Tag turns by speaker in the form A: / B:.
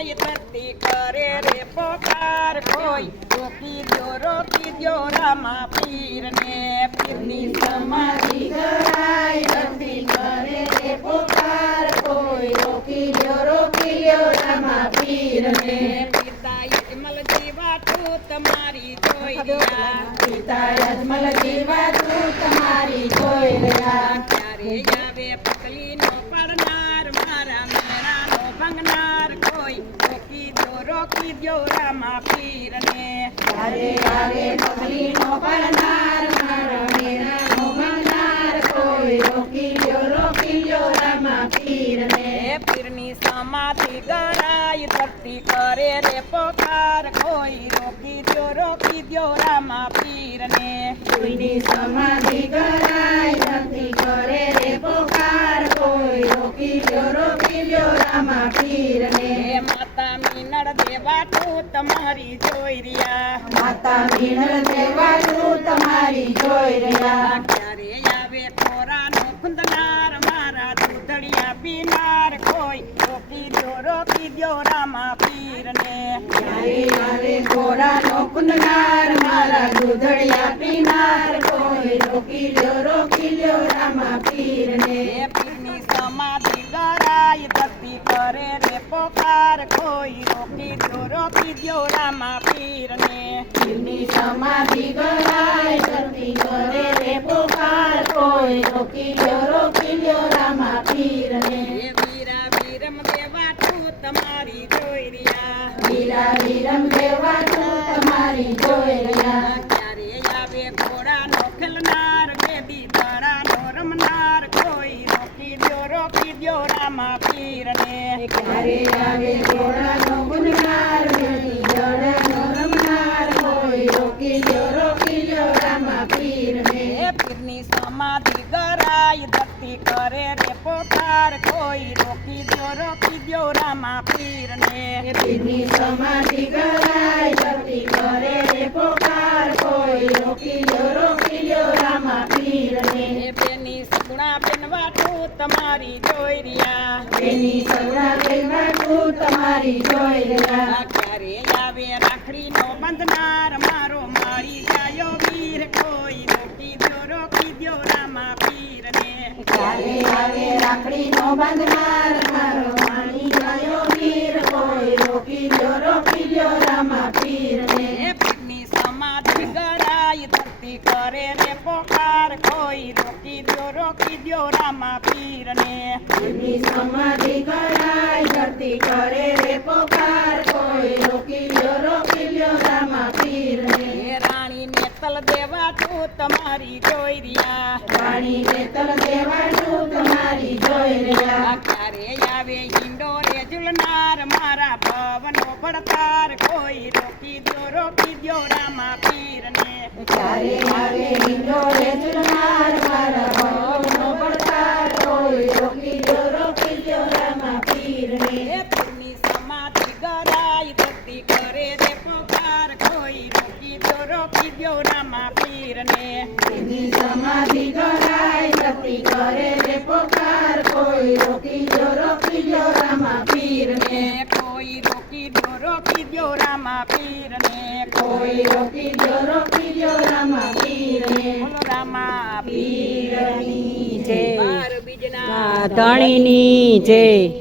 A: ગરાય ધરતી કરે રે પોકાર કોઈ રોકી દ્યો રોકી દ્યો રામા પીરને પીરની સમાધિ
B: ગરાય ધરતી કરે રે પોકાર કોઈ રોકી લ્યો રોકી લ્યો રામા પીરને
A: પિતા યજમલ જીવાતું તમારી જોઈ રહ્યા.
B: પિતા અજમલ જીવા
A: રોકી દો રામા પીરને
B: ત્યારે આવે પકડીનો પડનાર મારા મેરાનો ભંગાર કોઈ રોકી દો રોકી દો રામા પીરને
A: પીરની સમાધિ ગણાય ધરતી કરે રે પોકાર કોઈ રોકી દો રોકી દો રામા પીરને
B: કોઈની સમાધિ ગણાય ધરતી કરે રે પોકાર કોઈ રોકી દો રોકી દો રામા પીરને
A: મીનળ તમારી જોઈ રહ્યા.
B: માતા મીણલ દેવા તમારી જોઈ રહ્યા.
A: ક્યારે આવે ખોરાનો ખુંદનાર મારા દૂધડિયા પીનાર કોઈ રોકી દ્યો રોકી દ્યો રામા પીરને.
B: ત્યારે આવે ઘોડાનો કુંદનાર મારા દૂધડિયા પીનાર કોઈ રોકી લ્યો રોકી લ્યો રામા પીરને.
A: પીરની સમાધિ રે પોકાર કોઈ રોકી દ્યો રોકી દ્યો રામા પીરને.
B: પીરની સમાધિ ગણાય ધરતી કરે રે પોકાર કોઈ રોકી લ્યો રોકી લ્યો રામા પીરને.
A: વીરા વીરમ દેવા તું તમારી જોઈ રહ્યા.
B: વીરા વીરમ દેવા તું તમારી જોઈ રહ્યા.
A: ક્યારે આવે ઘોડાનો ખેલનાર દ્યો રામા
B: ક્યારે પીરને
A: હે પીરની સમાધિ ગરાય ધરતી કરે રે પોકાર કોઈ રોકી દ્યો રોકી પીરની
B: સમાધિ કરે રોકી લ્યો
A: તમારી જોઈ રહ્યા
B: તેની સગડા દેવા તું તમારી જોઈ રહ્યા
A: ક્યારે આવે રાખડીનો બંધનાર મારો મારી જાયો વીર. કોઈ રોકી દો રોકી દ્યો રામા પીરને.
B: ક્યારે આવે રાખડીનો બંધનાર
A: દ્યો રામા પીરને.
B: એની સમાધિ કરાય ધરતી કરે રે પોકાર. કોઈ રોકી લ્યો રોકી લ્યો રામા પીરને.
A: રાણી નેતલ દેવા તું તમારી જોઈ રહ્યા.
B: રાણી ને તલ દેવાડું તમારી જોઈ રહ્યા.
A: ક્યારે આવે ઈંડોરે જુલનાર મારા ભવનો પડકાર. કોઈ રોકી દ્યો રોકી દ્યો રામા પીરને.
B: ક્યારે આવે હિંડોળે ઝૂલનાર રામા એની સમાધિ કરાય ધરતી કરે રે પોકાર. કોઈ રોકી લ્યો રોકી લ્યો રામા પીરને.
A: કોઈ રોકી દ્યો રોકી દ્યો રામા પીરને.
B: કોઈ રોકી લ્યો રોકી લ્યો રામા પીરને.
A: બોલો રામા
B: પીરની જય.
A: બાર બીજના
C: ધણીની જય.